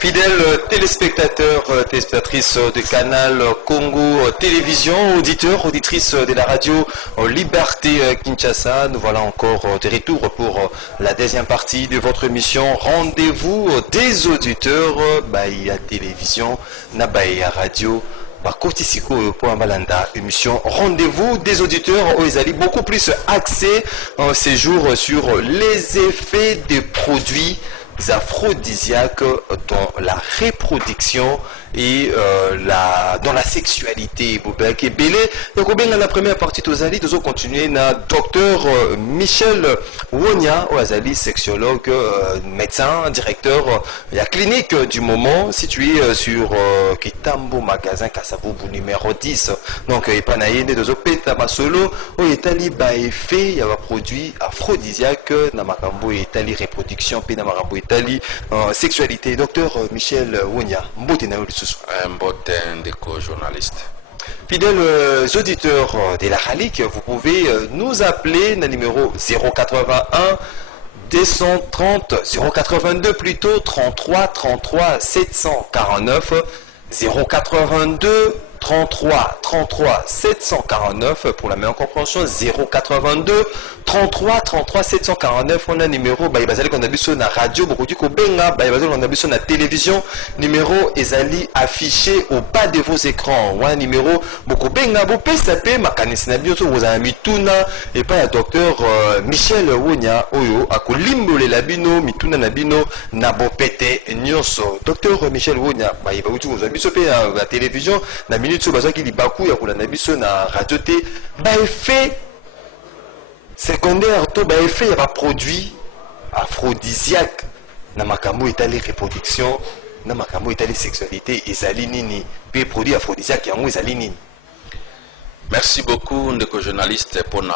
Fidèles téléspectateurs, téléspectatrices de Canal Congo Télévision, auditeurs, auditrices de la radio Liberté Kinshasa, nous voilà encore de retour pour la deuxième partie de votre émission Rendez-vous des auditeurs, Baïa Télévision, Nabaïa Radio. Émission Rendez-vous des auditeurs où ils allaient beaucoup plus axé en ces jours sur les effets des produits aphrodisiaques dans la reproduction et dans la sexualité. Donc, la première partie, nous allons continuer avec docteur Michel Wonia, sexologue, médecin, directeur de la clinique du moment située sur Kitambo Magasin Kassabou numéro 10. Donc, il y a des solo, il y a des effets, il y a des produits aphrodisiaques, il y a des reproduction, il y a des sexualité. Docteur Michel Wonia, journaliste. Fidèles auditeurs de la Ralique, vous pouvez nous appeler au numéro 081 230 082 plutôt 33 33 749 082 33 33 749 pour la meilleure compréhension 082 33 33 749 on a numéro bazali qu'on a vu sur la radio beaucoup du benga bazali qu'on a vu sur la télévision numéro ezali affiché au bas de vos écrans on a numéro beaucoup benga vous pouvez saper makanisi na biso vous avez mis tuna et pas le docteur Michel Wonia oyo akolimbole la bino mituna na bino na bopete nyonso docteur Michel Wonia ba vous avez vu sur la télévision na minute sur bazaki libaku ya kolanda biso na radio te ba effet secondaire to ba effet ya produit aphrodisiaque na makambo etali reproduction na makambo etali sexualité ezali nini pe produit aphrodisiaque yango ezali nini. Merci beaucoup ndeko journaliste pour na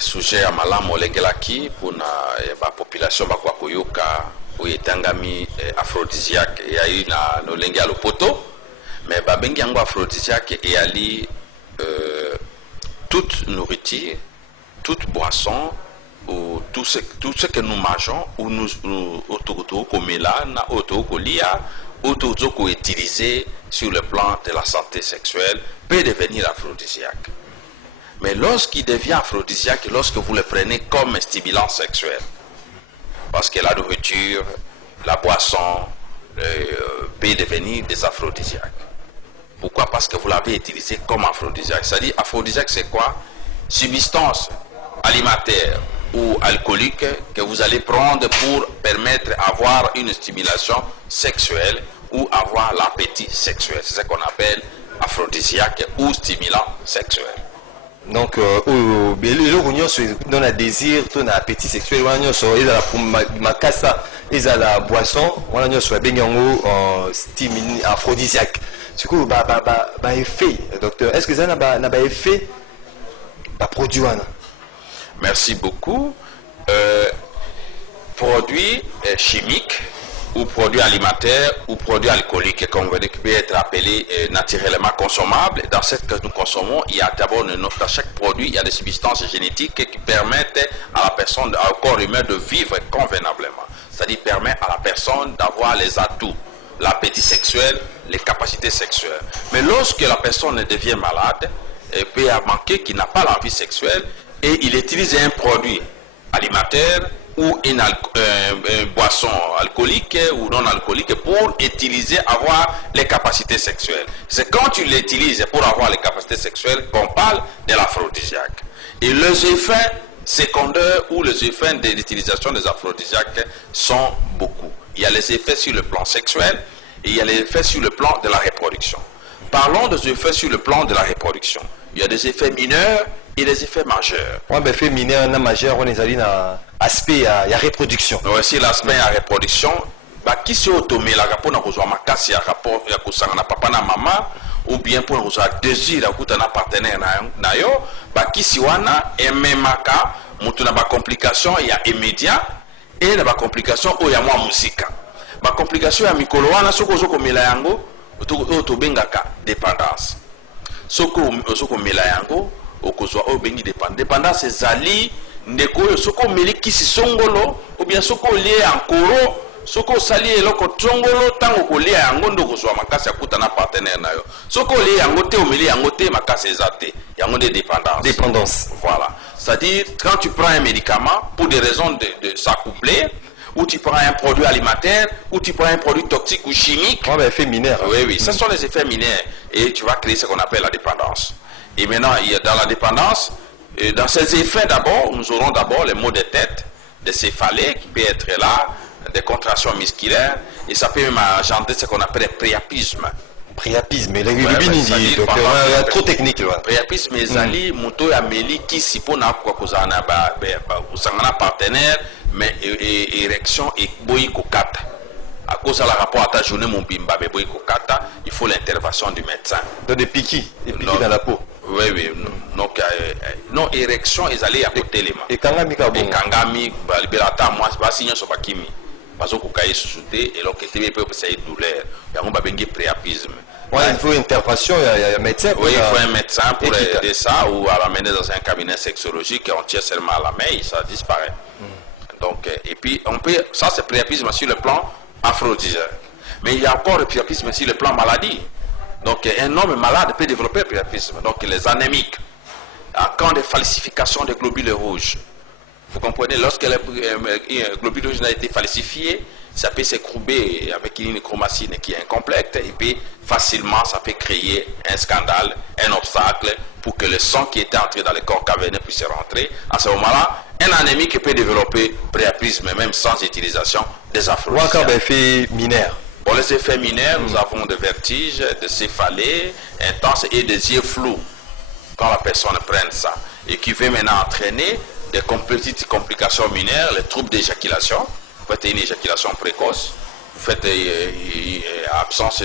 sujet ya malamu olengelaki pour na ba population bakwa koyoka oyetangami aphrodisiaque ya ina no lenge ya lopoto. Mais babengi yango aphrodisiaque et ali toute nourriture, toute boisson ou tout ce que nous mangeons ou nous utiliser sur le plan de la santé sexuelle peut devenir aphrodisiaque. Mais lorsqu'il devient aphrodisiaque, lorsque vous le prenez comme un stimulant sexuel, parce que la nourriture, la boisson peut devenir des aphrodisiaques. Pourquoi? Parce que vous l'avez utilisé comme aphrodisiaque. C'est-à-dire, aphrodisiaque, c'est quoi? Substance alimentaire ou alcoolique que vous allez prendre pour permettre d'avoir une stimulation sexuelle ou avoir l'appétit sexuel. C'est ce qu'on appelle aphrodisiaque ou stimulant sexuel. Donc, les gens qui ont un désir, un appétit sexuel, ils ont la cassa, ils ont la boisson, ils ont un stimulant aphrodisiaque. Du coup, effet, docteur, est-ce que ça n'a pas effet produit? Merci beaucoup. Produits chimiques ou produits alimentaires ou produits alcooliques, comme vous dites, qui peut être appelé naturellement consommables. Dans ce que nous consommons, il y a d'abord dans chaque produit, il y a des substances génétiques qui permettent à la personne, au corps humain, de vivre convenablement. C'est-à-dire permet à la personne d'avoir les atouts, l'appétit sexuel, les capacités sexuelles. Mais lorsque la personne devient malade, elle peut manquer qu'il n'a pas la vie sexuelle et il utilise un produit alimentaire ou une boisson alcoolique ou non alcoolique pour avoir les capacités sexuelles. C'est quand tu l'utilises pour avoir les capacités sexuelles qu'on parle de l'aphrodisiaque. Et les effets secondaires ou les effets de l'utilisation des aphrodisiaques sont beaucoup. Il y a les effets sur le plan sexuel et il y a les effets sur le plan de la reproduction. Parlons des effets sur le plan de la reproduction. Il y a des effets mineurs et des effets majeurs. Oui, mais effets mineurs et majeurs, on est allé dans l'aspect de la reproduction. Oui, c'est l'aspect de la reproduction. Qui se automé la rapport na kozwa makasi ya rapport ya kusanga na papa na mama ou bien pour kozwa désir ya kuta na partenaire na yo qui si wana ememaka mutu na ba complication ya immédiat et na ba complication o ya mwa musika. Ba complication ya mikolo wana soko zokomela yango to bengaka dépendance. Soko mela yango okozwa o bengi dépendance ezali ndeko yo soko meli kisi songolo ou bien soko lié en koro soko sali eloko tongolo tango kolia yango ndo kozwa makasi akuta na partenaire na yo soko lia yango te omeli yango te makasi ezate yango de dépendance. Voilà, c'est-à-dire quand tu prends un médicament pour des raisons de s'accoupler, ou tu prends un produit alimentaire, ou tu prends un produit toxique ou chimique. Ouais, effet mineur. Oui, ce sont les effets mineurs. Et tu vas créer ce qu'on appelle la dépendance. Et maintenant, il y a dans la dépendance, dans ces effets d'abord, nous aurons d'abord les maux de tête, des céphalées qui peuvent être là, des contractions musculaires, et ça peut même engendrer ce qu'on appelle le priapisme. Priapisme, dit, donc trop technique. Priapisme, ezali, moto ya meli kisi pona kwa kozana usangana partenaire, mais érection et boyi kokata. À cause de la rapport à ta journée, mon bimba, boyi kokata, il faut l'intervention du médecin. Donc des piquis dans la peau. Oui, donc non, érection, ezali à côté les mains. Et kangami kabongo. Et kangami, libérata, moi, c'est pas signé sur bakimi. Parce que vous avez sous-souté et donc il peut essayer de douleur. Il y a un priapisme. Ouais, il faut une intervention, il y a un médecin. Oui, il faut un médecin pour aider ça ou à l'amener dans un cabinet sexologique et on tire seulement à la main et ça disparaît. Donc, et puis, on peut, ça c'est priapisme sur le plan aphrodisiaque. Mais il y a encore le priapisme sur le plan maladie. Donc, un homme malade peut développer le priapisme. Donc, les anémiques, quand des falsifications des globules rouges. Vous comprenez, lorsque le globule rouge a été falsifié, ça peut s'écrouber avec une chromacine qui est incomplète et puis facilement ça peut créer un scandale, un obstacle pour que le sang qui était entré dans le corps caverneux puisse rentrer. À ce moment-là, un anémique peut développer priapisme même sans utilisation des aphrodisiaques. Ou encore effet mineur. Pour les effets mineurs, nous avons des vertiges, des céphalées intenses et des yeux flous quand la personne prend ça et qui veut maintenant entraîner des petites complications mineures, les troubles d'éjaculation. Vous faites une éjaculation précoce, vous faites absence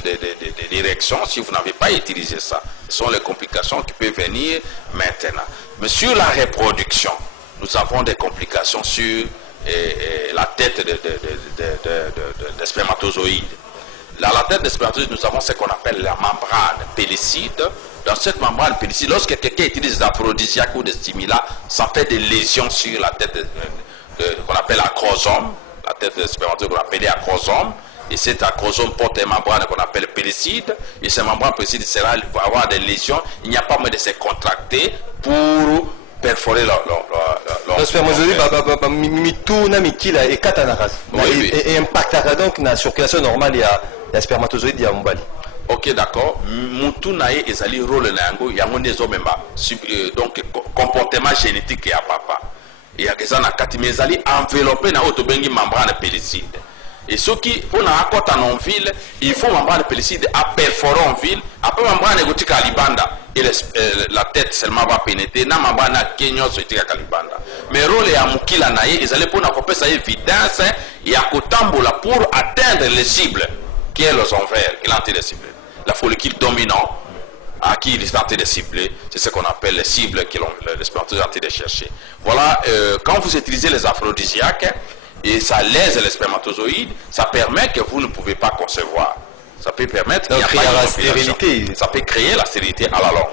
d'érection si vous n'avez pas utilisé ça. Ce sont les complications qui peuvent venir maintenant. Mais sur la reproduction, nous avons des complications sur la tête des spermatozoïdes. Dans la tête des spermatozoïdes, nous avons ce qu'on appelle la membrane pellicide. Dans cette membrane pellicide, lorsque quelqu'un utilise des aphrodisiaques ou des stimulants, ça fait des lésions sur la tête qu'on appelle acrosome, la tête des spermatozoïdes qu'on appelle acrosome, et cet acrosome porte une membrane qu'on appelle pellicide, et cette membrane pellicide va avoir des lésions, il n'y a pas moyen de se contracter pour perforer leur spermatozoïde mituna mikila et katanaras et impactera donc la circulation normale ya spermatozoïde ya mbali. Ok, d'accord. Mutu nae ezali rôle na yango yango nezo memba donc comportement génétique ya papa. Et ya keza na kati mezali enveloppé na otobengi membrane pellicide. Et ce qui pour na akota en ville, il faut membrane pellicide à perforer en ville, après membrane egotika libanda et la tête seulement va pénétrer na membrane kenyo sotika kalibanda. Mais rôle ya mukila nae ezali pour na kopesa évidence ya kotambola pour atteindre les cibles qui est les ovaires, qui est l'anté des cibles. La follicule dominant à qui il est tenté de cibler, c'est ce qu'on appelle les cibles que les spermatozoïdes tenté de chercher. Voilà, quand vous utilisez les aphrodisiaques et ça lèse les spermatozoïdes, ça permet que vous ne pouvez pas concevoir. Ça peut permettre qu'il n'y a pas de stérilité. Ça peut créer la stérilité à la longue.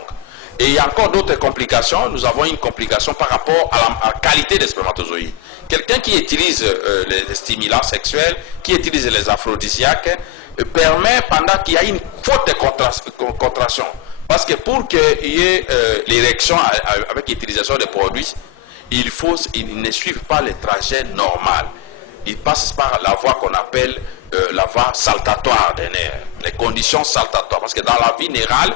Et il y a encore d'autres complications. Nous avons une complication par rapport à la qualité des spermatozoïdes. Quelqu'un qui utilise les stimulants sexuels, qui utilise les aphrodisiaques, permet pendant qu'il y a une forte contraction. Parce que pour qu'il y ait l'érection avec l'utilisation des produits, ils ne suivent pas le trajet normal. Ils passent par la voie qu'on appelle la voie saltatoire des nerfs. Les conditions saltatoires. Parce que dans la vie générale,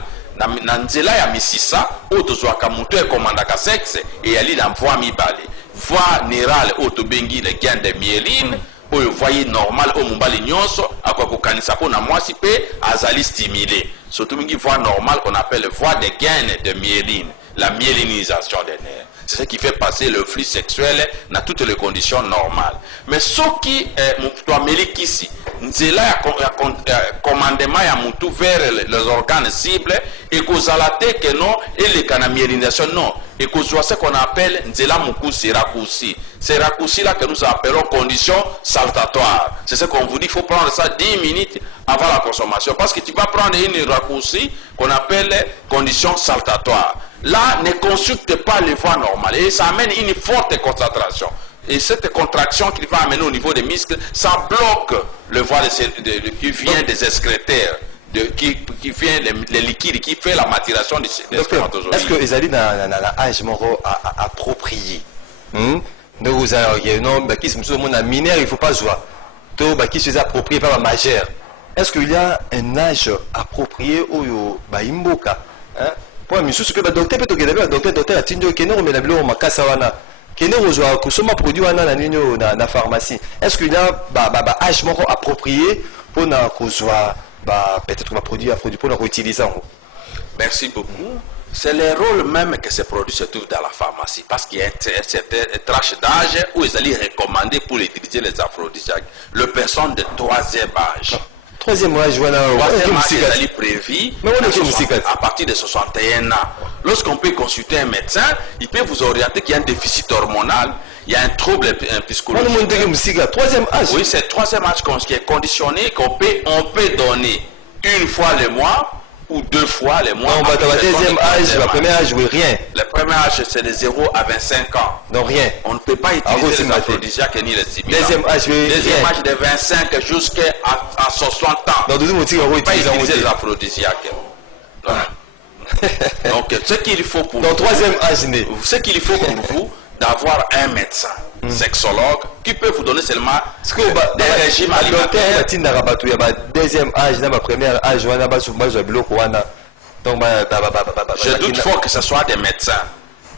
na nzela ya misisa otozwaka mutu ekomandaka sexe et ali na voie mibale. Voie nérale otobengi le gain de myéline oyo voie normal o mumbali nyonso akokokanisa po na mwasi pe azali stimulé. Surtout mingi voie normale qu'on appelle voie de gain de myéline, la myélinisation des nerfs. C'est ce qui fait passer le flux sexuel dans toutes les conditions normales. Mais ce qui est ici, c'est là commandement ya mutu vers les organes cibles et kozalate que non et les canamielisation non et kozwa ce qu'on appelle nzela mukusi raccourci. C'est raccourci là que nous appelons conditions saltatoires. C'est ce qu'on vous dit, il faut prendre ça 10 minutes avant la consommation parce que tu vas prendre une raccourci qu'on appelle conditions saltatoires. Là, ne consulte pas les voies normales et ça amène une forte concentration. Et cette contraction qu'il va amener au niveau des muscles, ça bloque le voie qui vient des excréteurs, qui vient les liquides, qui fait la maturation des spermatozoïdes. Est-ce que les alliés n'ont âge approprié? Donc, qui se mineur, il ne faut pas jouer. Donc, qui se approprié par la majeur. Est-ce qu'il y a un âge approprié au Imboka? Pour un monsieur, le docteur peut être le docteur a tindu qui n'est pas le Makasawana. Qui n'est pas consommé produit dans la pharmacie. Est-ce qu'il y a un âge approprié pour peut-être un produit pour utiliser? Merci beaucoup. C'est le rôle même que ces produits se trouvent dans la pharmacie. Parce qu'il y a un certain tranche d'âge où ils allaient recommander pour utiliser les aphrodisiaques. Le personne de troisième âge. Troisième âge, voilà. Troisième âge, ils allaient prévu à partir de 61 ans. Lorsqu'on peut consulter un médecin, il peut vous orienter qu'il y a un déficit hormonal, il y a un trouble psychologique. Troisième âge. Oui, c'est le troisième âge qui est conditionné, on peut donner une fois le mois ou 2 fois les mois. Non, le deuxième âge, le premier âge, oui, rien. Le premier âge, c'est de 0 à 25 ans. Non, rien. On ne peut pas utiliser les aphrodisiaques ni les stimulants. Deuxième âge, oui, deuxième âge de 25 jusqu'à 60 ans. Non, on ne peut pas utiliser les aphrodisiaques. Donc, ce qu'il faut pour vous, troisième âge, ce qu'il faut pour vous, d'avoir un médecin, sexologue, qui peut vous donner seulement des régimes alimentaires. Deuxième âge, premier âge, je doute fort que ce soit des médecins.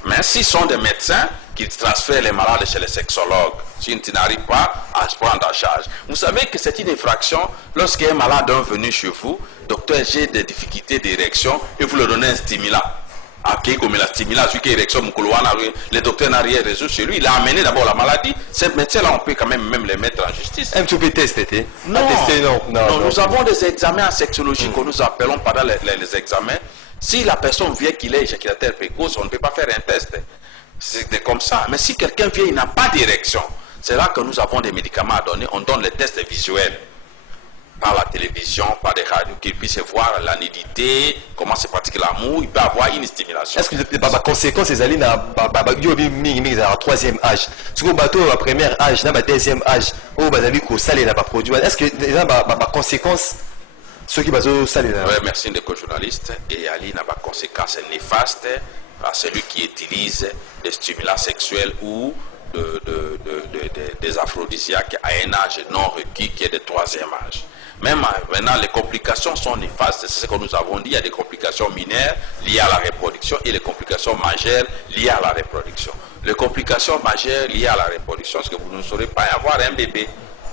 Mais s'ils sont des médecins, qu'ils transfèrent les malades chez les sexologues, si tu n'arrives pas à se prendre en charge. Vous savez que c'est une infraction lorsqu'un malade est venu chez vous, docteur, j'ai des difficultés d'érection, et vous lui donnez un stimulant. Comme la stimulant, le docteur n'a rien résolu chez lui, il a amené d'abord la maladie. Ces médecins-là, on peut quand même les mettre en justice. Un petit peu tester. Non, nous avons des examens en sexologie que nous appelons pendant les examens. Si la personne vient qu'il est éjaculateur précoce, on ne peut pas faire un test. C'est comme ça. Mais si quelqu'un vient, il n'a pas d'érection, c'est là que nous avons des médicaments à donner. On donne les tests visuels par la télévision, par des radios, qu'il puisse voir la nudité, comment se pratique l'amour, il peut avoir une stimulation. Est-ce que par conséquence, les alliés n'ont troisième âge? Si vous bateau au premier âge, dans le deuxième âge, vous avez salé n'a pas produit. Est-ce que les gens par conséquence, ceux qui sont salés là? Oui, merci de journaliste. Et Ali n'a pas conséquence néfaste à celui qui utilise des stimulants sexuels ou des aphrodisiaques à un âge non requis qui est de troisième âge. Même maintenant, les complications sont néfastes, c'est ce que nous avons dit. Il y a des complications mineures liées à la reproduction et les complications majeures liées à la reproduction. Les complications majeures liées à la reproduction, c'est que vous ne saurez pas avoir un bébé.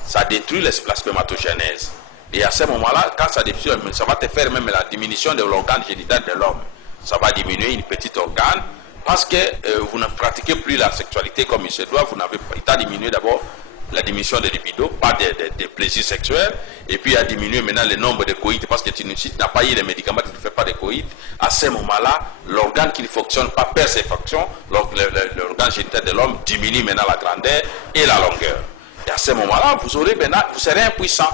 Ça détruit la spermatogénèse. Et à ce moment-là, quand ça détruit, ça va te faire même la diminution de l'organe génital de l'homme. Ça va diminuer une petite organe parce que vous ne pratiquez plus la sexualité comme il se doit. Vous n'avez pas, il a diminué d'abord la diminution des libido, pas des plaisirs sexuels, et puis a diminué maintenant le nombre de coïts parce que si tu n'as pas eu les médicaments, tu ne fais pas de coïts. À ce moment-là, l'organe qui ne fonctionne pas perd ses fonctions, l'organe génital de l'homme diminue maintenant la grandeur et la longueur. Et à ce moment-là, vous serez impuissant.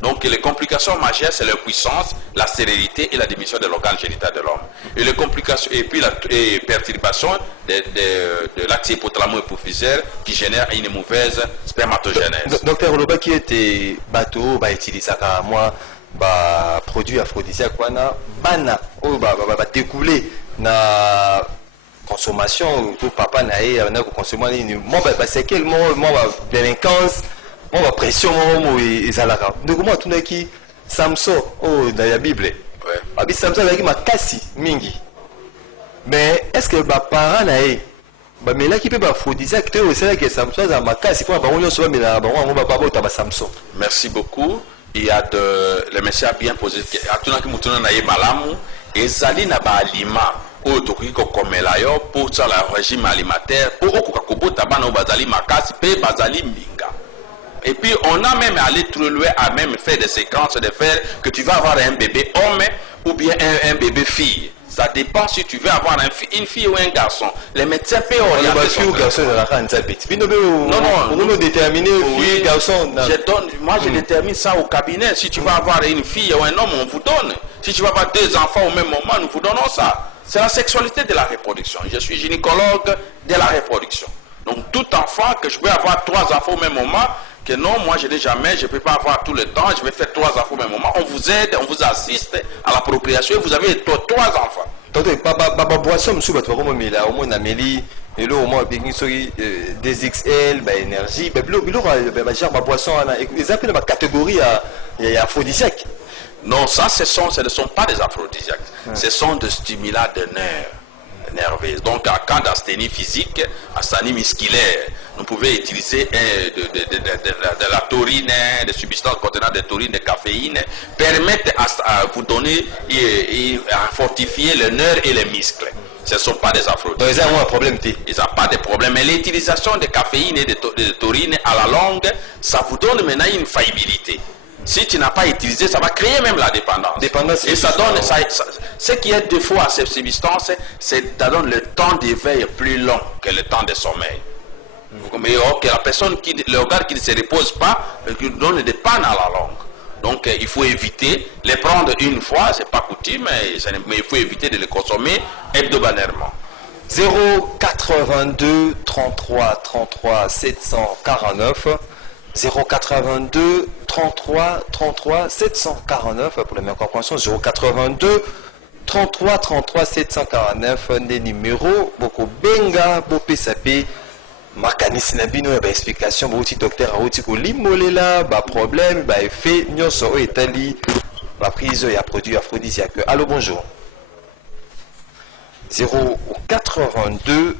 Donc les complications majeures, c'est l'impuissance, la stérilité et la diminution de l'organe génital de l'homme. Et les complications, et puis la perturbation de l'axe hypothalamo-hypophysaire qui génère une mauvaise spermatogénèse. Docteur Oloba, qui était bateau, utilisé à moi, produit aphrodisiaque, bana, découlé na consommation, tout papa n'a consommé, c'est quel mot, délinquance. On va pression et ça la donc moi tout n'est qui Samson dans la Bible abi Samson avec ma kasi mingi mais est-ce que ma parent nae mais là qui peut aphrodisiaque que c'est là que Samson a ma kasi pour ba on se va mais là on va pas botter Samson. Merci beaucoup. Il y a le monsieur a bien posé atuna ki mutuna na ye malamu ezali na ba aliment o tokoki kokomela yo pour ça le régime alimentaire pour okoka kobota bana o bazali makasi pe bazali minga. Et puis on a même allé trop loin à même faire des séquences de faire que tu vas avoir un bébé homme ou bien un bébé fille. Ça dépend si tu veux avoir une fille ou un garçon. Les médecins peuvent orienter son garçon dans la non, déterminer fille, garçon. Je détermine ça au cabinet. Si tu vas avoir une fille ou un homme, on vous donne. Si tu vas avoir 2 enfants au même moment, nous vous donnons ça. C'est la sexualité de la reproduction. Je suis gynécologue de la reproduction. Donc tout enfant, que je peux avoir 3 enfants au même moment, que non, moi je n'ai jamais, je ne peux pas avoir tout le temps, je vais faire 3 enfants au même moment. On vous aide, on vous assiste à l'appropriation et vous avez 3 enfants. Donc, boisson, monsieur, au moins, Amélie, et là, au moins, des XL, énergie, ma boisson, ils appellent ma catégorie aphrodisiaque. Non, ça, ce ne sont pas des aphrodisiaques. Ouais. Ce sont des stimulants de nerfs nerveux. Donc, en cas d'asthénie physique, asthénie musculaire, vous pouvez utiliser de la taurine, des substances contenant de taurine, de caféine, permettent à vous donner et à fortifier le nerf et les muscles. Ce ne sont pas des aphrodisiaques. Donc, ils ont un problème. Ils n'ont pas de problème. Mais l'utilisation de caféine et de taurine à la longue, ça vous donne maintenant une faillibilité. Si tu n'as pas utilisé, ça va créer même la dépendance. Et ça donne, ce qui est défaut à ces substances, c'est que ça donne le temps d'éveil plus long que le temps de sommeil. Mais que la personne, l'organe qui ne se repose pas, donne des pannes à la longue. Donc il faut éviter, les prendre une fois, c'est pas coutume, mais il faut éviter de les consommer hebdomadairement. 082 33 33 749 082 33 33 749 pour la meilleure compréhension. 082 33 33 749 des numéros beaucoup benga bopé sapé makanisi na bino ya ba explication bouti docteur auti ko limolela ba problème ba effet nyonso etali ba prise ya produit aphrodisiaque. Allô, bonjour. 082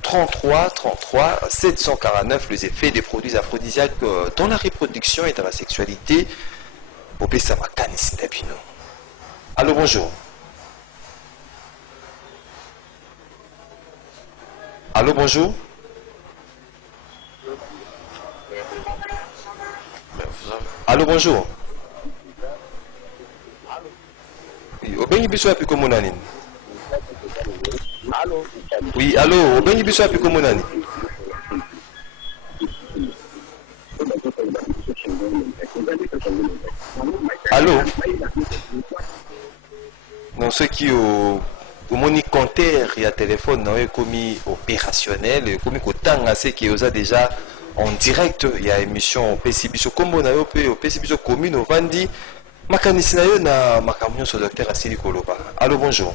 33 33 749 les effets des produits aphrodisiaques dans la reproduction et dans la sexualité. Allô, bonjour. Allô, bonjour. Allô, bonjour. Allô. Oui, allô, Obengi biso api komonani. Allô. Non, ceux qui au moni compteur et à téléphone non commis opérationnel, commis kotanga c'est qui osa déjà en direct, il y a émission PC biso kombo na yo pe PC biso commune au Vandi. Makanisi na yo na makamyo so docteur Asili Koloba. Allô, bonjour.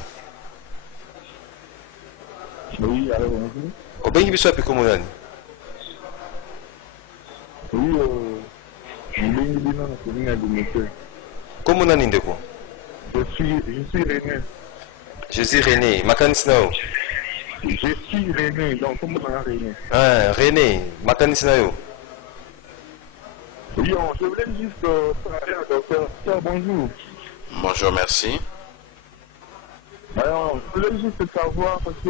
Oui, allô, bonjour. Obengi biso api komonani. Oui, Obengi biso na commune ya Dimete. Komonani ndeko. Je suis René. Je suis René. Makanisi na yo. Je suis René, donc comment on a René? Ah, René, Makanisi na yo. Oui, je voulais juste parler à docteur. Bonjour. Bonjour, merci. Alors, je voulais juste savoir, parce que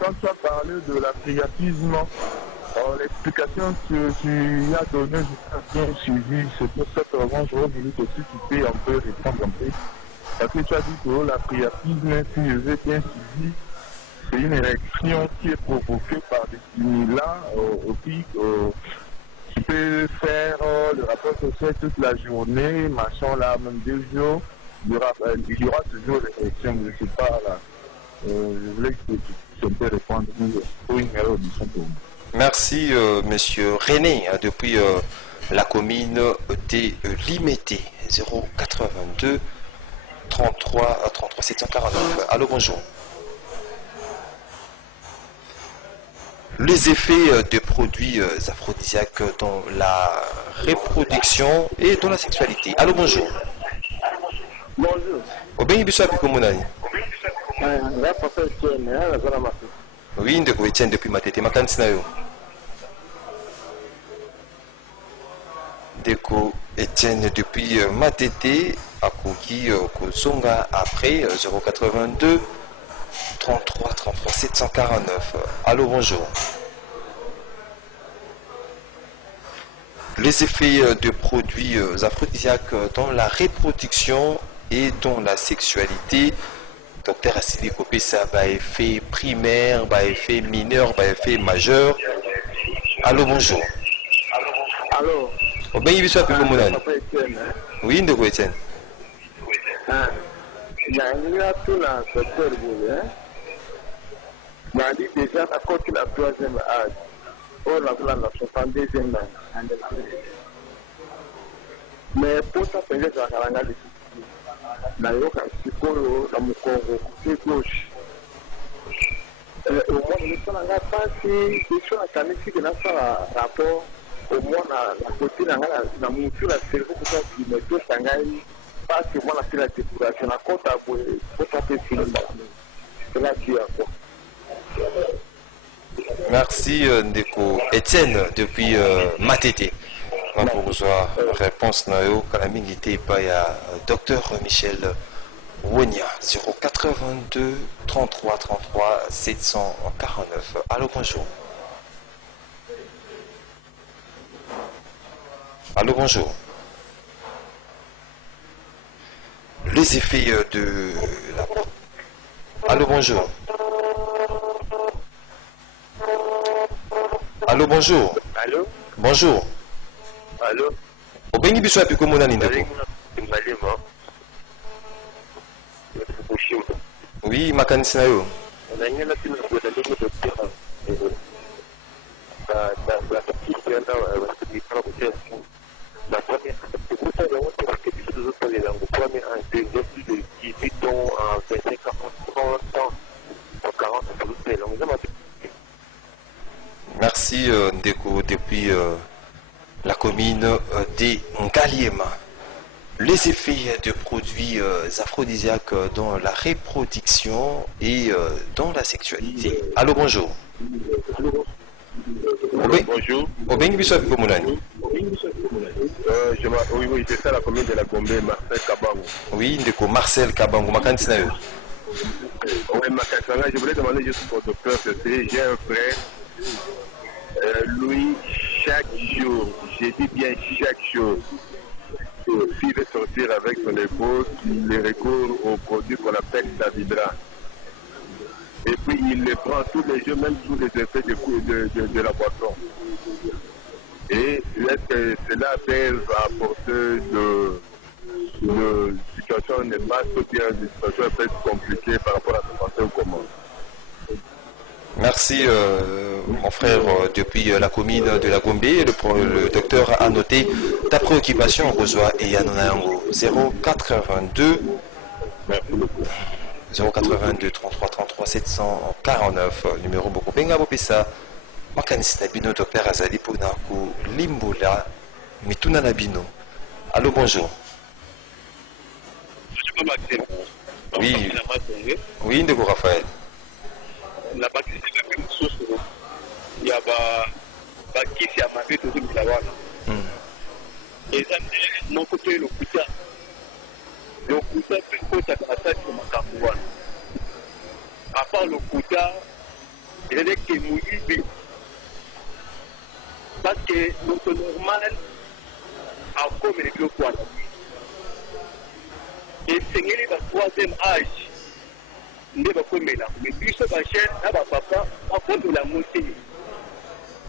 quand tu as parlé de la priapisme, l'explication que tu as donnée, je bien suivi, c'est pour cette raison je voulais que si tu peux un peu répondre un peu. Parce que tu as dit que la priapisme, si je vais bien suivi, c'est une érection qui est provoquée par des stimulants aussi. Tu peux faire le rapport social toute la journée, machin là, même 2 jours. Il y aura toujours des élections, je ne sais pas là. Je voulais que tu peux répondre pour une erreur du son. Merci, monsieur René, depuis la commune de Limité, 082 33 33 749. Allô, bonjour. Les effets des produits aphrodisiaques dans la reproduction et dans la sexualité. Allô, bonjour. Bonjour. Obengi biso api komonani. Oui, ndeko Etienne depuis Matete. Makanisi na yo. Ndeko Etienne depuis Matete akoki kozonga après 082 33 33 749. Allô, bonjour. Les effets de produits aphrodisiaques dans la reproduction et dans la sexualité. Docteur Asili Kopesa, effet primaire, effet mineur, effet majeur. Allô, bonjour. Allô. Oui, il Oui, ndeko Etienne. Il y a un tout là, docteur, m'a dit déjà à côté de la 3e âge. oyo nakola na 62e mais pota mpenza ezalaka na nga lisusu nayoka sikoyo na mokongo kote gauche omona esala nga mpasi biso nakanisiki nasala rapport omona na kote na nga na motu na cerveau kosa bima etosa ngai mpasi omona mpe na décoration na kota boye pota mpe filma elaki yango. Merci Ndeko Etienne depuis Matete. Pour besoin réponse nayo kalamingi te pa ya Dr Michel Wonia 082 33 33 749. Allô, bonjour. Allô, bonjour. Les effets de la... Allô, bonjour. Allô, bonjour. Allô? Bonjour. Allô? Obengi biso api komona ni ndeko? Oui, makanisi na yo. Merci Ndeko depuis la commune de Ngaliema. Les effets de produits aphrodisiaques dans la reproduction et dans la sexualité. Allô, bonjour. Bonjour. Obengi biso api komonani? Oui, c'est ça la commune de la Gombe, Marcel Kabango. Oui, Ndeko Marcel Kabango, makanisi na yo. Oui, Makasanga, je voulais demander juste au docteur que j'ai un frère, lui, chaque jour, j'ai dit bien chaque jour, s'il veut sortir avec son épouse, il recourt au produit qu'on appelle Savidra. Et puis il le prend tous les jours, même sous les effets de la boisson. Et est-ce que cela peut apporter de situation néfaste ou bien de situation un peu compliquée par rapport à sa santé ou comment? Merci mon frère depuis la commune de la Gombe. Le docteur a noté ta préoccupation au besoin et à Nonayango 082 082 33 33 749 numéro beaucoup benga bopesa makanisi na bino docteur azali pona ko limbola mituna na bino. Allô, bonjour. Oui. Oui, Ndeko Raphaël. La bâtisse est une source. Il y a qui s'est amassé tout le monde. Les amis n'ont coupé le couteau. Le couteau plus côté à la tête de ma campagne. À part le couteau, il est que mouillé. Parce que notre normal a comme les deux poids. Et c'est le troisième âge. Nous avons mais puis ce chaîne, papa, en compte de la montée.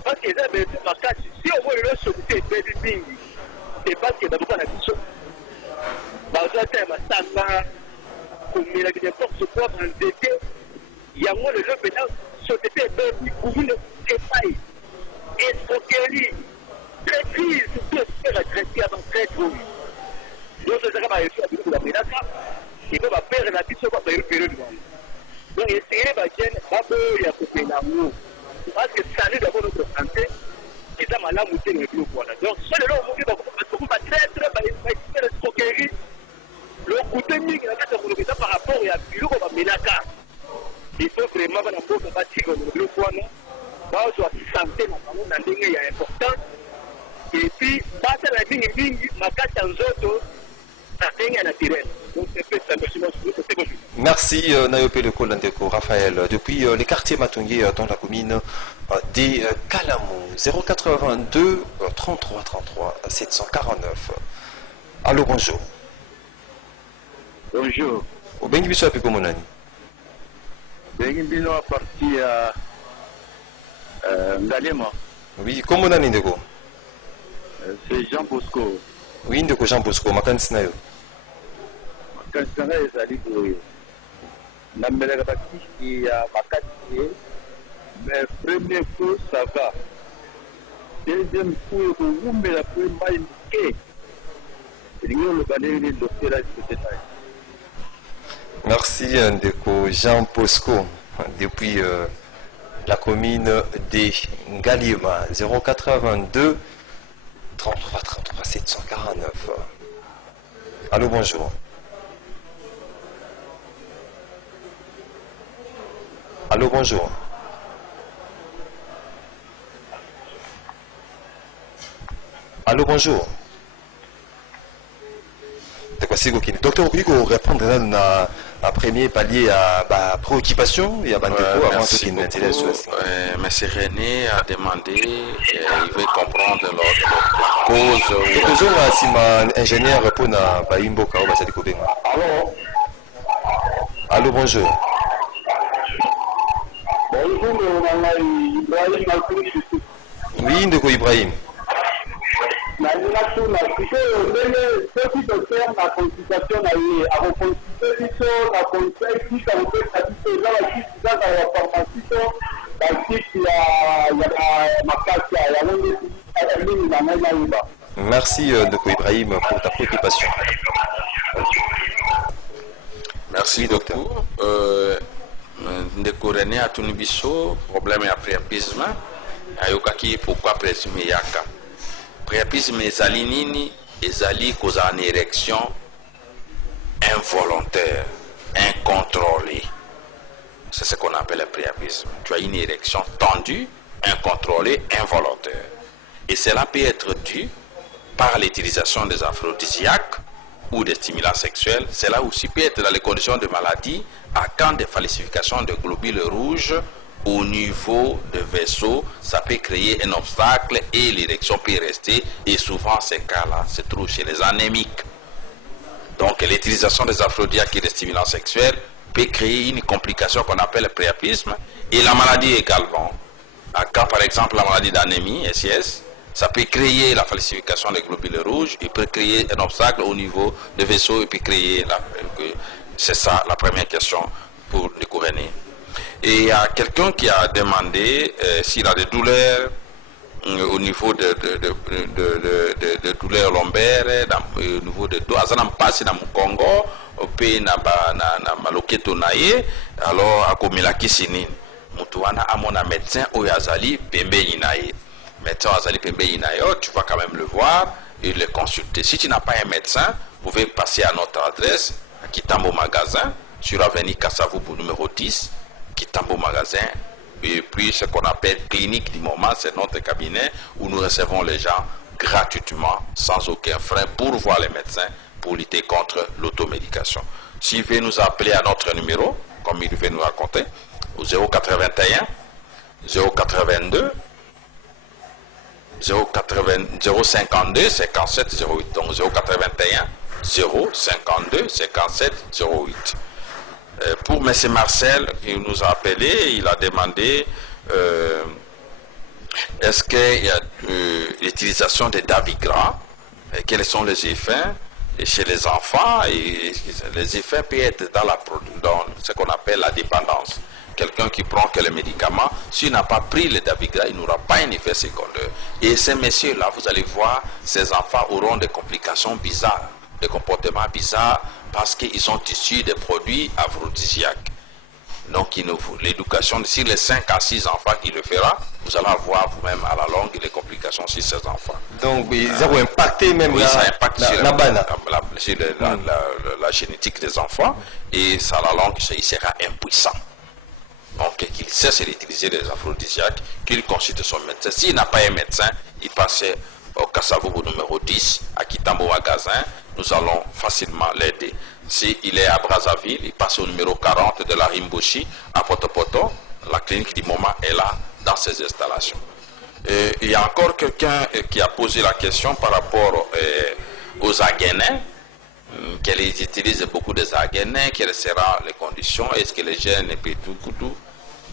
Parce que là, si on veut le sauter, c'est parce que d'abord, on a dit ça. Comme il a dit n'importe quoi dans le dété, il y a moins de gens qui sont sautés, qui couvrent le détail. Escroquerie, traîtrise, tout ce qui est traité avant très trop. Donc, c'est ça qui m'a réussi à dire que la ménaka, il va faire la petite chose pour faire une période. Donc, essayer de couper l'amour. Parce que ça nous d'abord notre santé, et ça m'a la montée de l'eau. Donc, ça, le long, on va très escroquerie. Le côté mis par rapport à Bilo comme Ménaka. Il faut vraiment que nous fassions le point. Nous santé dans la ligne important. Et puis, battre la ligne, ma carte en autres, ça ligne naturelle. Donc, c'est simplement ce que merci Nayope Le Kolandeko Raphaël. Depuis les quartiers Matongué dans la commune des Kalamou 082 33 33 749. Allô, bonjour. Bonjour. Obengi biso api komonani? Bengi bino à partir à Ngalema. Oui, komonani Ndeko? C'est Jean Bosco. Oui, Ndeko Jean Bosco, makanisi na yo. Makanisi ezali boye. Namelaka bakisi ya makasi. Mais premier coup ça va. deuxième coup okuwumbela kwe mai muke elingi olobala ele lokela lisotenaye. Merci Ndeko Jean Bosco depuis la commune des Ngalima 082 33 33 749. Allô, bonjour. Allô, bonjour. Allô, bonjour. D'accord, c'est ok. Docteur, vous pouvez répondre à premier palier à préoccupation et à Bandeko avant Merci qu'il n'intéresse. Monsieur René a demandé, il veut comprendre l'autre cause. Bonjour, si ma ingénieur répond à Baimboka ou Basadi Kobenga. Alors, Allô, bonjour. bonjour, Ibrahim Alkouchi. Oui, Ndeko Ibrahim. La relation na plutôt ceux qui te ferment la consultation à reconstituer la conseil qui t'a fait pratiquer dans la suite dans la pharmacie la suite il y a ma classe il y a Merci Ndeko Ibrahim pour ta préoccupation. Merci docteur. Ndeko René a tuni biso problème ya priapisme ayokaki pourquoi présumer yaka. Priapisme ezali nini? Ezali kozala une érection involontaire, incontrôlée. C'est ce qu'on appelle le priapisme. Tu as une érection tendue, incontrôlée, involontaire. Et cela peut être dû par l'utilisation des aphrodisiaques ou des stimulants sexuels. Cela aussi peut être dans les conditions de maladie à cause de falsification de globules rouges au niveau de vaisseaux, ça peut créer un obstacle et l'érection peut rester. Et souvent, ces cas-là se trouvent chez les anémiques. Donc, l'utilisation des aphrodisiaques et des stimulants sexuels peut créer une complication qu'on appelle le priapisme et la maladie également. Quand, par exemple, la maladie d'anémie, SIS, ça peut créer la falsification des globules rouges, il peut créer un obstacle au niveau des vaisseaux et puis créer c'est ça la première question pour le couronner. Et il y a quelqu'un qui a demandé s'il a des douleurs au niveau de douleurs lombaires, au niveau de dos, azana mpasi na mukongo, pe na maloketo na ye, alors akomilakisi nini? Mutu wana amona médecin oyo azali pembeni na ye. Médecin azali pembeni na yo, tu vas quand même le voir et le consulter. Si tu n'as pas un médecin, vous pouvez passer à notre adresse, à Kitambo Magasin, sur Avenue Kasavubu numéro 10, Kitambo Magasin, et puis ce qu'on appelle clinique du moment, c'est notre cabinet où nous recevons les gens gratuitement, sans aucun frein, pour voir les médecins, pour lutter contre l'automédication. S'il veut nous appeler à notre numéro, comme il veut nous raconter, au 081 082 052 57 08, donc 081 052 57 08. Pour M. Marcel, il nous a appelé, il a demandé est-ce qu'il y a l'utilisation de Davigra, quels sont les effets chez les enfants, et les effets peuvent être dans ce qu'on appelle la dépendance. Quelqu'un qui prend que les médicaments, s'il n'a pas pris le Davigra, il n'aura pas un effet secondaire. Et ces messieurs-là, vous allez voir, ces enfants auront des complications bizarres, des comportements bizarres, parce qu'ils sont issus des produits aphrodisiaques. Donc, l'éducation, si les 5 à 6 enfants qui le fera, vous allez voir vous-même à la longue les complications sur ces enfants. Donc, ça va impacter même ça impacte sur la génétique des enfants, et ça, à la longue, il sera impuissant. Donc, qu'il cesse d'utiliser des aphrodisiaques, qu'il consulte son médecin. S'il n'a pas un médecin, il passe au Kasavubu numéro 10, à Kitambo Magasin, nous allons facilement l'aider. S'il est à Brazzaville, il passe au numéro 40 de la Rimboshi, à Potopoto. La clinique du moment est là, dans ces installations. Et il y a encore quelqu'un qui a posé la question par rapport aux Aguenais, qu'elles utilisent beaucoup des Aguenais, quelles seront les conditions, est-ce que les gènes et puis tout.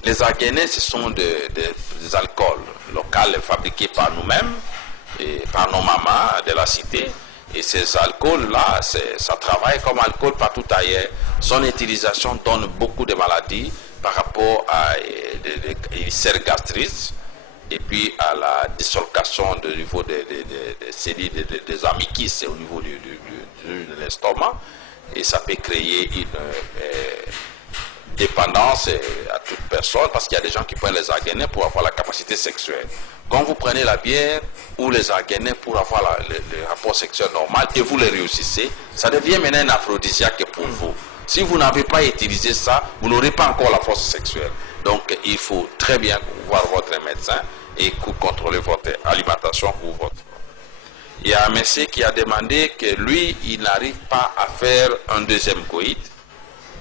Les Aguenais, ce sont des alcools locaux fabriqués par nous-mêmes, et par nos mamans de la cité. Et ces alcools-là, ça travaille comme alcool partout ailleurs. Son utilisation donne beaucoup de maladies par rapport à des ulcères gastriques, et puis à la dislocation du niveau des cellules, des amycus au niveau de l'estomac, et ça peut créer une dépendance à toute personne, parce qu'il y a des gens qui prennent les arguenets pour avoir la capacité sexuelle. Quand vous prenez la bière ou les arguenets pour avoir le rapport sexuel normal et vous les réussissez, ça devient maintenant un aphrodisiaque pour vous. Si vous n'avez pas utilisé ça, vous n'aurez pas encore la force sexuelle. Donc il faut très bien voir votre médecin et contrôler votre alimentation ou votre... Il y a un monsieur qui a demandé que lui, il n'arrive pas à faire un deuxième coït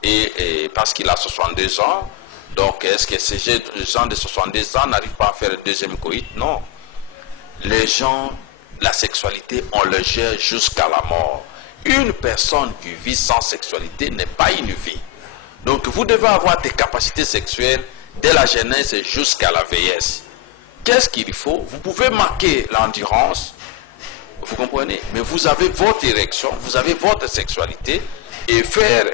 et parce qu'il a 62 ans. Donc est-ce que ces gens de 62 ans n'arrivent pas à faire le deuxième coït? Non. Les gens, la sexualité, on le gère jusqu'à la mort. Une personne qui vit sans sexualité n'est pas une vie. Donc vous devez avoir des capacités sexuelles dès la jeunesse jusqu'à la vieillesse. Qu'est-ce qu'il faut? Vous pouvez marquer l'endurance, vous comprenez, mais vous avez votre érection, vous avez votre sexualité, et faire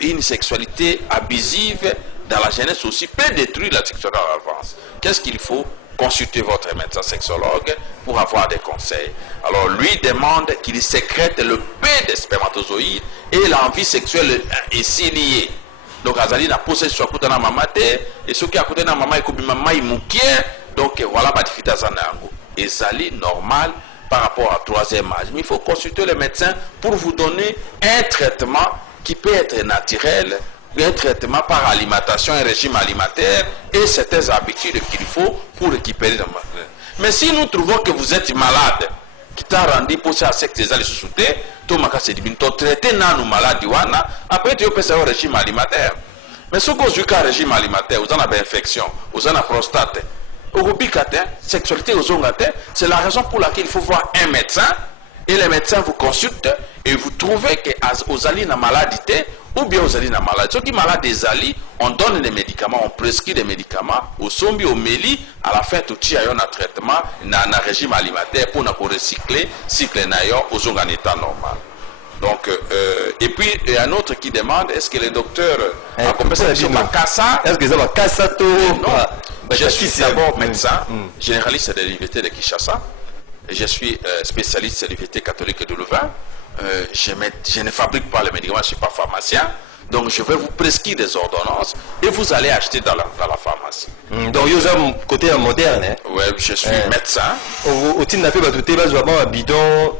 une sexualité abusive dans la jeunesse aussi peut détruire la sexualité en avance. Qu'est-ce qu'il faut? Consulter votre médecin sexologue pour avoir des conseils. Alors lui demande qu'il sécrète le peu de spermatozoïdes et l'envie sexuelle est si liée. Donc azali na possession à na mama te et ce qui a côté na mama et kobi mama imukie, donc voilà ba difita zanango. Ezali normal par rapport à troisième âge. Mais il faut consulter le médecin pour vous donner un traitement qui peut être naturel, un traitement par alimentation, un régime alimentaire et certaines habitudes qu'il faut pour récupérer le malade. Mais si nous trouvons que vous êtes malade, qui t'a rendu pour ça secte des alliés sous-soutés, tu m'as cassé du bin, tu traité nos maladies, après tu peux faire un régime alimentaire. Mais ce que vous avez un régime alimentaire, vous en avez infection, vous en avez prostate, sexualité, c'est la raison pour laquelle il faut voir un médecin et le médecin vous consulte et vous trouvez que vous avez une maladie ou bien vous avez une maladie. Ceux qui sont malades des alliés, on donne des médicaments, on prescrit des médicaments, au sombi, au méli, à la fin, tout y a un traitement, un régime alimentaire pour nous recycler, cycle aux en état normal. Donc, et puis, il y a un autre qui demande, est-ce que le docteur a compétence sur la CASA? Est-ce que ça va CASA tout? Je suis d'abord médecin, généraliste de l'université de Kinshasa. Je suis spécialiste de l'université catholique de Louvain. Je ne fabrique pas les médicaments, je ne suis pas pharmacien. Donc je vais vous prescrire des ordonnances et vous allez acheter dans la pharmacie. Donc il y a un côté moderne. Oui, je suis médecin. Au titre n'a pas tout un bidon.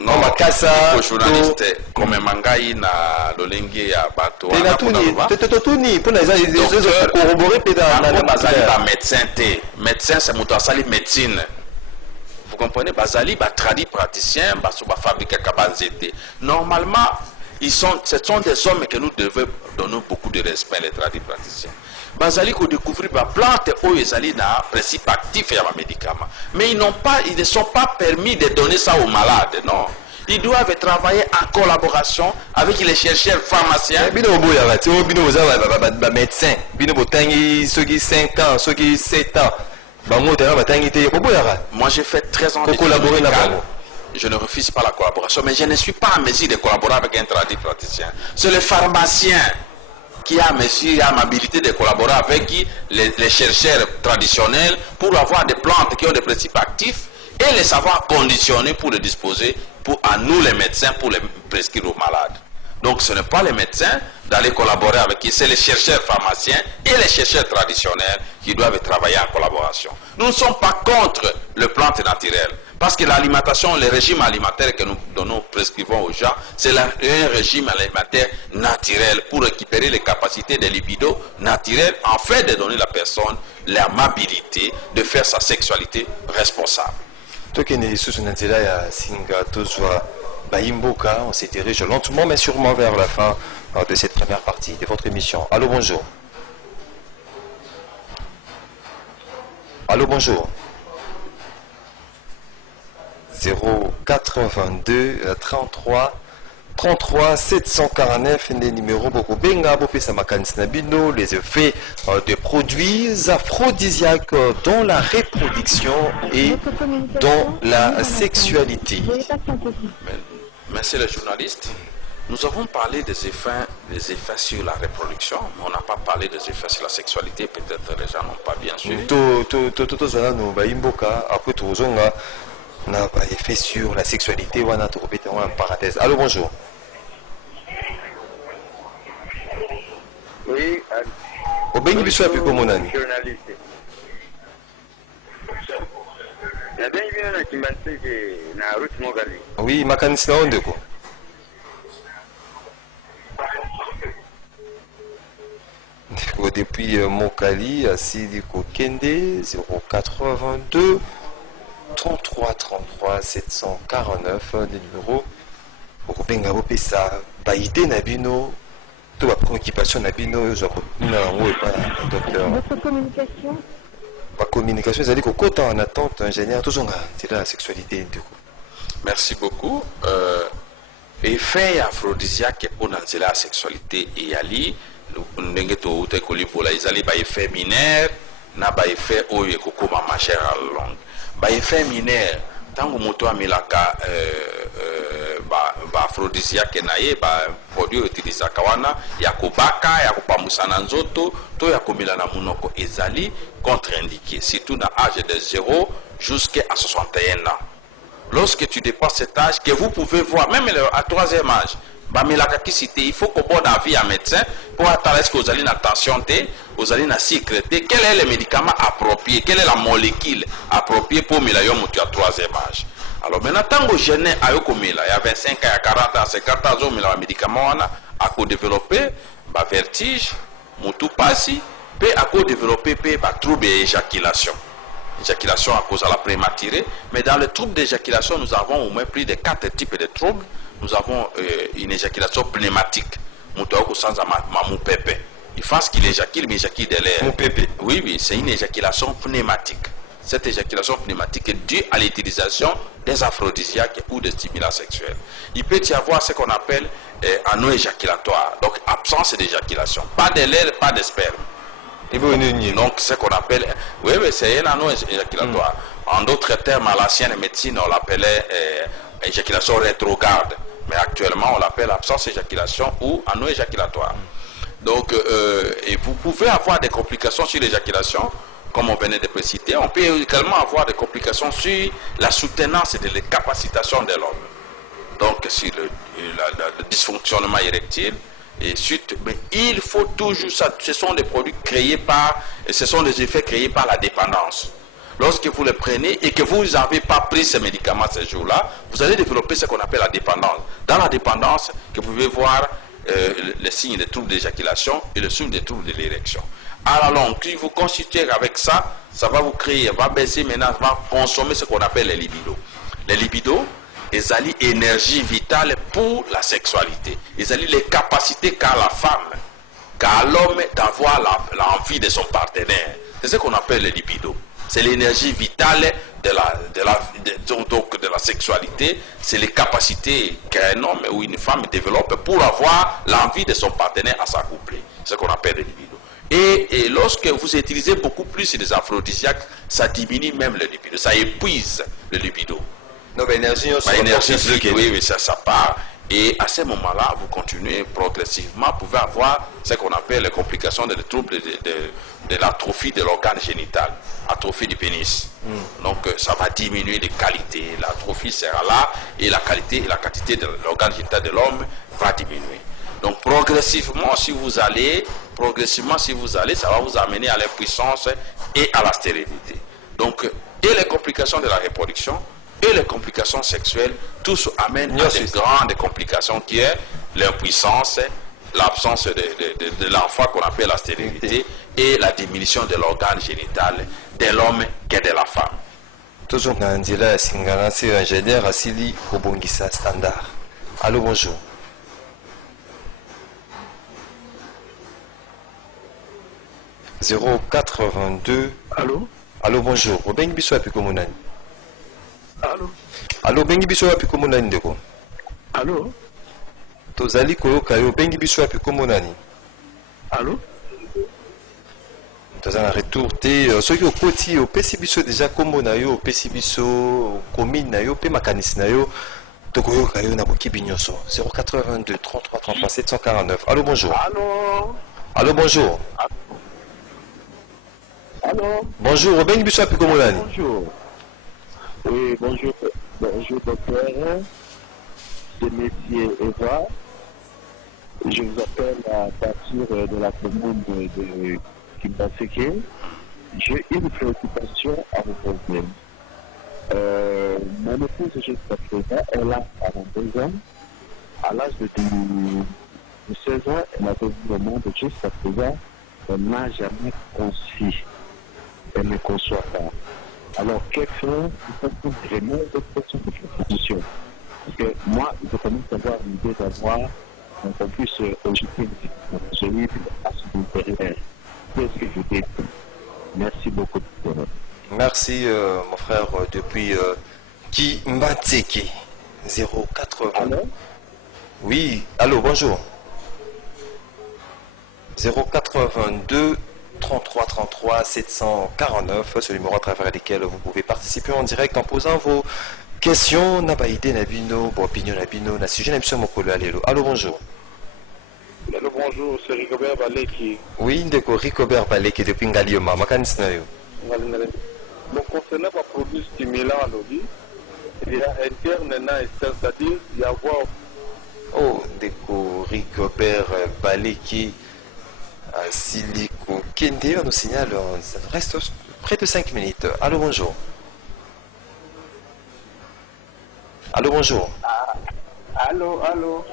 Non, ma casa. Journaliste comme Mangai na Lolengi ya bato. Tuni pour les corroborer pédale. Médecin c'est mon sali médecine. Vous comprenez? Bazali ba tradi praticien, ba fabriquer kabazete. Normalement, ce sont des hommes que nous devons donner beaucoup de respect, les tradis praticiens. Bazali ko découvrir la plante ou ezali na principe actif et un médicament. Mais ils ne sont pas permis de donner ça aux malades, non. Ils doivent travailler en collaboration avec les chercheurs pharmaciens. Médecin, ceux qui 5 ans, ceux qui 7 ans. Moi j'ai fait 13 ans de collaborer là-bas. Je ne refuse pas la collaboration, mais je ne suis pas en mesure de collaborer avec un tradit praticien. C'est le pharmacien qui a l'habilité de collaborer avec les chercheurs traditionnels pour avoir des plantes qui ont des principes actifs et les savoir conditionner pour les disposer à nous les médecins pour les prescrire aux malades. Donc ce n'est pas les médecins d'aller collaborer avec qui, c'est les chercheurs pharmaciens et les chercheurs traditionnels qui doivent travailler en collaboration. Nous ne sommes pas contre les plantes naturelles. Parce que l'alimentation, le régime alimentaire que nous prescrivons aux gens, c'est un régime alimentaire naturel pour récupérer les capacités de libido naturelles en fait de donner à la personne l'amabilité de faire sa sexualité responsable. On s'est dirigé lentement mais sûrement vers la fin de cette première partie de votre émission. Allô, bonjour. Allô, bonjour. 082 33 33 749 les numéros beaucoup benga bopesa makanisi na bino les effets de produits aphrodisiaques dans la reproduction et dans la sexualité. Merci les journalistes. Nous avons parlé des effets les effets sur la reproduction, mais on n'a pas parlé des effets sur la sexualité, peut-être les gens n'ont pas bien suivi. tozala no baimboka après tozonga na ba effet sur la sexualité wana tokopeta en parenthèse. Allô, bonjour. Oui, Obengi biso api komonani. journaliste. Nabengi bino na Kimbaseke na Ruth Mogali. Oui, makanisi na ondeko. Ndeko depuis Mokali asili kokende 082 33 33 749 le numéro okobenga bopesa baide na bino to ba préoccupation na bino zo na ngo epa docteur. Votre communication. La communication, c'est-à-dire qu'au côté en attente, ingénieur, tout ça, c'est la sexualité. Merci beaucoup. Effet aphrodisiaque pour la sexualité et yali, nous pour la isali ba effet mineur, na ba effet oye koko ma machère à longue. Ba effet mineur, tant que moto amilaka ba aphrodisiaque na ye ba produit utiliza kawana ya kubaka ya kupamusana nzoto to ya komila na munoko ezali contre-indiqué surtout dans l'âge de 0 jusqu'à 61 ans. Lorsque tu dépasses cet âge que vous pouvez voir même à troisième âge il faut qu'on donne avis à médecin pour attendre est-ce que vous allez une attention vous allez une sécréter quel est le médicament approprié, quelle est la molécule appropriée pour milayo mutu à troisième âge. Alors maintenant, tant que jeune a eu comme il y a 25 ans, il y a 40 ans, 50 ans, il y a un médicament à développer, bah vertige, mutu passi, puis à développer bah trouble d'éjaculation. Éjaculation à cause de la prématurée, mais dans le trouble d'éjaculation, nous avons au moins plus de 4 types de troubles. Nous avons une éjaculation pneumatique. Mutu au sens de mamou pépé. Il fait ce qu'il éjacule, mais éjacule de l'air. Oui, c'est une éjaculation pneumatique. Cette éjaculation pneumatique est due à l'utilisation des aphrodisiaques ou des stimulants sexuels. Il peut y avoir ce qu'on appelle anneau éjaculatoire, donc absence d'éjaculation. Pas de lait, pas de sperme. Donc ce qu'on appelle, oui, c'est un anneau éjaculatoire. En d'autres termes, à l'ancienne médecine, on l'appelait éjaculation rétrograde. Mais actuellement, on l'appelle absence d'éjaculation ou anneau éjaculatoire. Donc, et vous pouvez avoir des complications sur l'éjaculation, comme on venait de préciser. On peut également avoir des complications sur la soutenance et la capacitation de l'homme. Donc, sur le dysfonctionnement érectile. Et suite, mais il faut toujours ça. Ce sont des produits créés par, et ce sont des effets créés par la dépendance. Lorsque vous le prenez et que vous n'avez pas pris ces médicaments ces jours-là, vous allez développer ce qu'on appelle la dépendance. Dans la dépendance, que vous pouvez voir les signes des troubles d'éjaculation et le signe des troubles de l'érection. À la longue, si vous constituez avec ça, ça va vous créer, va baisser maintenant, va consommer ce qu'on appelle les libidos. Les libidos, ils ont l'énergie vitale pour la sexualité. Ils ont les capacités qu'a la femme, qu'a l'homme d'avoir l'envie de son partenaire. C'est ce qu'on appelle les libidos. C'est l'énergie vitale de la sexualité. C'est les capacités qu'un homme ou une femme développe pour avoir l'envie de son partenaire à s'accoupler. C'est ce qu'on appelle les libidos. Et lorsque vous utilisez beaucoup plus des aphrodisiaques, ça diminue même le libido. Ça épuise le libido. Donc l'énergie, oui, ça part. Et à ce moment-là, vous continuez progressivement, vous pouvez avoir ce qu'on appelle les complications des troubles de l'atrophie de l'organe génital, atrophie du pénis. Donc ça va diminuer les qualités. L'atrophie sera là et la qualité et la quantité de l'organe génital de l'homme va diminuer. Donc progressivement, si vous allez, ça va vous amener à l'impuissance et à la stérilité. Donc, et les complications de la reproduction, et les complications sexuelles, tout ça amène à des grandes complications qui est l'impuissance, l'absence de l'enfant qu'on appelle la stérilité et la diminution de l'organe génital de l'homme que de la femme. Toujours dans Angela Singana, c'est ingénieur Asili Kobongisa Standard. Allô, bonjour. « 082. Allô? Allô, bonjour. Obengi biso api komonani. Allô? Allô, bengi biso api komonani ndeko. Allô? Tozali koyoka yo bengi biso api komonani. Allô? Tozali na retour te soki okoti opesi biso déjà kombo na yo opesi biso commune na yo pe makanisi na yo Tokoyoka yo na bokibi nyonso 082 33 33 749. Allô, bonjour. Allô? Allô, bonjour. Allô? Bonjour, obengi biso api komolani. Bonjour. Oui, bonjour. Bonjour, docteur. C'est Monsieur Eva. Je vous appelle à partir de la commune de Kimbaseke. J'ai une préoccupation à vous poser. Mon épouse, jusqu'à présent, elle a 42 ans. À l'âge de 16 ans, elle a vu le monde jusqu'à présent. Elle n'a jamais conçu. Elle ne conçoit pas. Alors, que faire pour vraiment cette proposition? Parce que moi, je commence à avoir l'idée d'avoir qu'on puisse ajouter celui à son intérieur. Qu'est-ce que je dis? Merci beaucoup. Merci, mon frère, depuis Kimbatseke 080. Allô? Oui, allô, bonjour. 082 33 33 749, ce numéro à travers lequel vous pouvez participer en direct en posant vos questions. Nabaïde Nabino, bon opinion Nabino, na sujet Nabino Mokolo Alelo. Allô, bonjour. Allô, bonjour, c'est Rigobert Baleki. Oui, ndeko Rigobert Baleki depuis Ngalioma, makanisna yo. Donc, concernant ma produit stimulant à l'ODI, il y a interne et externe, c'est-à-dire il y a avoir. Oh, ndeko Rigobert Baleki. Siliko Kende, on nous signale, ça reste près de 5 minutes. Allô, bonjour. Allô, bonjour. Allô, allô.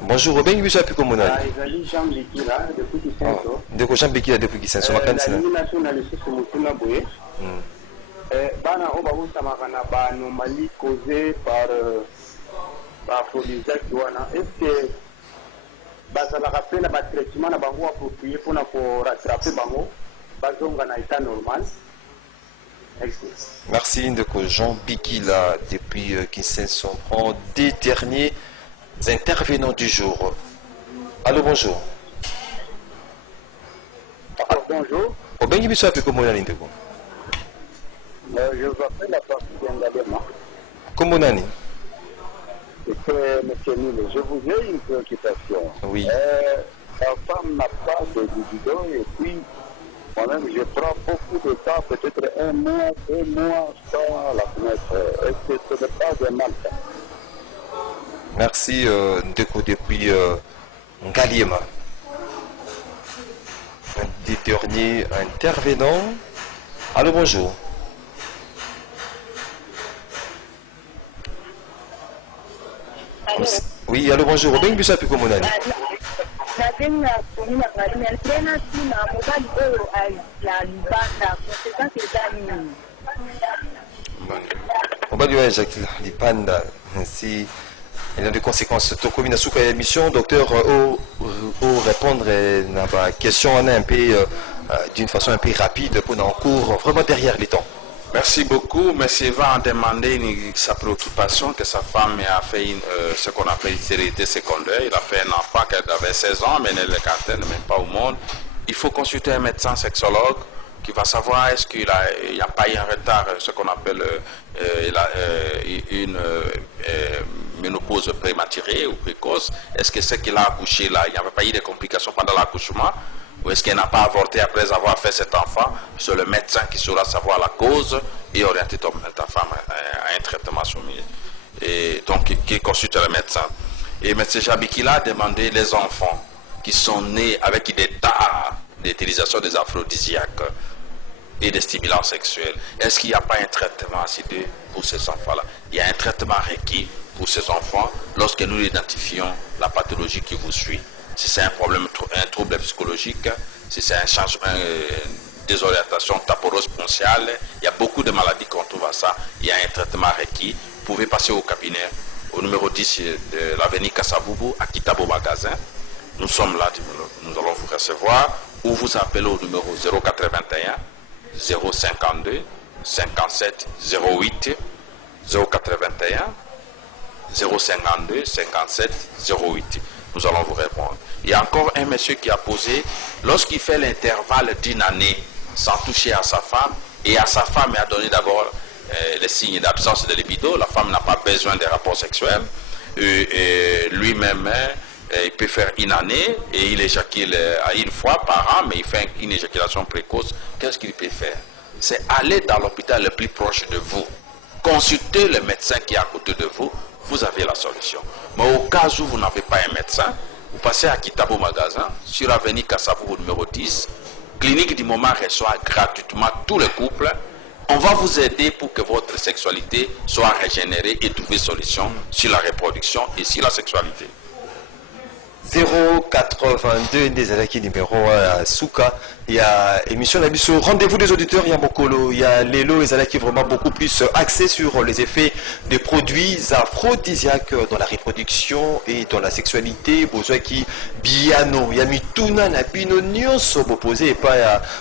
Bonjour, Robin Yusa Pukomonani. Ezali Jean Bikila, depuis Kisenso. Ndeko Jean Bikila depuis Kisenso, makanisina. Nalingi na lisusu motuna boye. Bana oyo babusamaka na baanomalie causée par aphrodisiaque wana. Est-ce que bazalaka mpe na batraitement na bango approprié mpona korattrape bango bazonga na état normal? Merci Ndeko Jean Bikila depuis Kisenso. En des derniers intervenants du jour. Allô, bonjour. Alors, bonjour. Robin Yusa Pukomonani, Ndeko. Je vous appelle à partir d'Engadema. Komonani. C'est M. Nile, je vous ai une préoccupation. Oui. La femme n'a pas de libido et puis moi-même je prends beaucoup de temps, peut-être un mois, 2 mois sans la connaître. Est-ce que ce n'est pas un mal? Merci Ndeko depuis Ngaliema. Un des derniers intervenants. Allô, bonjour. Oui, allô, bonjour. Robin Yusa Pukomonani. On va lui Jacques Lipanda. Si il a des conséquences. Tokomi na souka émission, docteur, au répondre à la question un peu d'une façon un peu rapide pour en cours, vraiment derrière les temps. Merci beaucoup. Monsieur va en demander sa préoccupation que sa femme a fait ce qu'on appelle une stérilité secondaire. Il a fait un enfant qu'elle avait 16 ans, mais elle ne même pas au monde. Il faut consulter un médecin sexologue qui va savoir est-ce qu'il n'y a pas eu un retard, ce qu'on appelle une ménopause prématurée ou précoce. Est-ce que ce qu'il a accouché là, il n'y avait pas eu de complications pendant l'accouchement? Ou est-ce qu'elle n'a pas avorté après avoir fait cet enfant? C'est le médecin qui saura savoir la cause et orienter ta femme à un traitement soumis. Et donc, qui consulte le médecin. Et M. Jabikila a demandé les enfants qui sont nés avec des tares d'utilisation des aphrodisiaques et des stimulants sexuels. Est-ce qu'il n'y a pas un traitement assidu pour ces enfants-là? Il y a un traitement requis pour ces enfants lorsque nous identifions la pathologie qui vous suit. Si c'est un problème, un trouble psychologique, si c'est un changement, désorientation taporose ponciale, il y a beaucoup de maladies qu'on trouve à ça. Il y a un traitement requis. Vous pouvez passer au cabinet, au numéro 10 de l'avenue Kassaboubou, à Kitabo Magasin. Nous sommes là, nous allons vous recevoir, ou vous appelez au numéro 081 052 57 08 081 052 57 08. Nous allons vous répondre. Il y a encore un monsieur qui a posé, lorsqu'il fait l'intervalle d'une année sans toucher à sa femme, et à sa femme a donné d'abord les signes d'absence de libido, la femme n'a pas besoin de rapports sexuels, lui-même, il peut faire une année et il éjacule une fois par an, mais il fait une éjaculation précoce. Qu'est-ce qu'il peut faire? C'est aller dans l'hôpital le plus proche de vous. Consultez le médecin qui est à côté de vous, vous avez la solution. Mais au cas où vous n'avez pas un médecin, vous passez à Kitabo Magasin, sur avenue Kassavou numéro 10. Clinique du Moment reçoit gratuitement tous les couples. On va vous aider pour que votre sexualité soit régénérée et trouver solution sur la reproduction et sur la sexualité. 082 Ndezalaki numéro 1 Souka. Il y a émission Nabiso. Rendez-vous des auditeurs, il y a Mokolo, il y a Lelo et Zalaki vraiment beaucoup plus axé sur les effets des produits aphrodisiaques dans la reproduction et dans la sexualité. Besoin qui biano, il y a Mituna Napino Nyonso opposé pas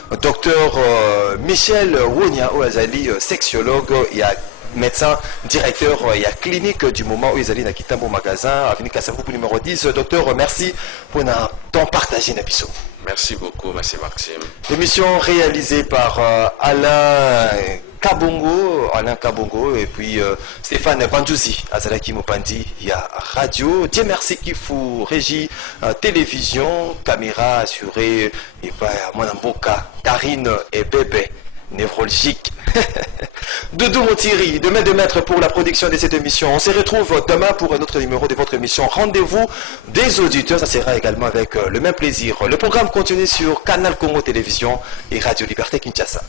à docteur Michel Wonia Oazali, sexologue, il y a médecin directeur, il y a clinique du moment où ils allaient dans Kitambo magasin, avenue Kassavou numéro 10. Docteur, merci pour un temps partagé Nabiso. Merci beaucoup, merci Maxime. Émission réalisée par Alain Kabongo et puis Stéphane Bandouzi, Azalaki Mopandi, il y a radio. Dieu merci qu'il faut régie, télévision, caméra assurée, et pas Monamboka, Karine et Bébé, névrologique. Doudou Montiri, demain de maître pour la production de cette émission. On se retrouve demain pour un autre numéro de votre émission. Rendez-vous des auditeurs, ça sera également avec le même plaisir. Le programme continue sur Canal Congo Télévision et Radio Liberté Kinshasa.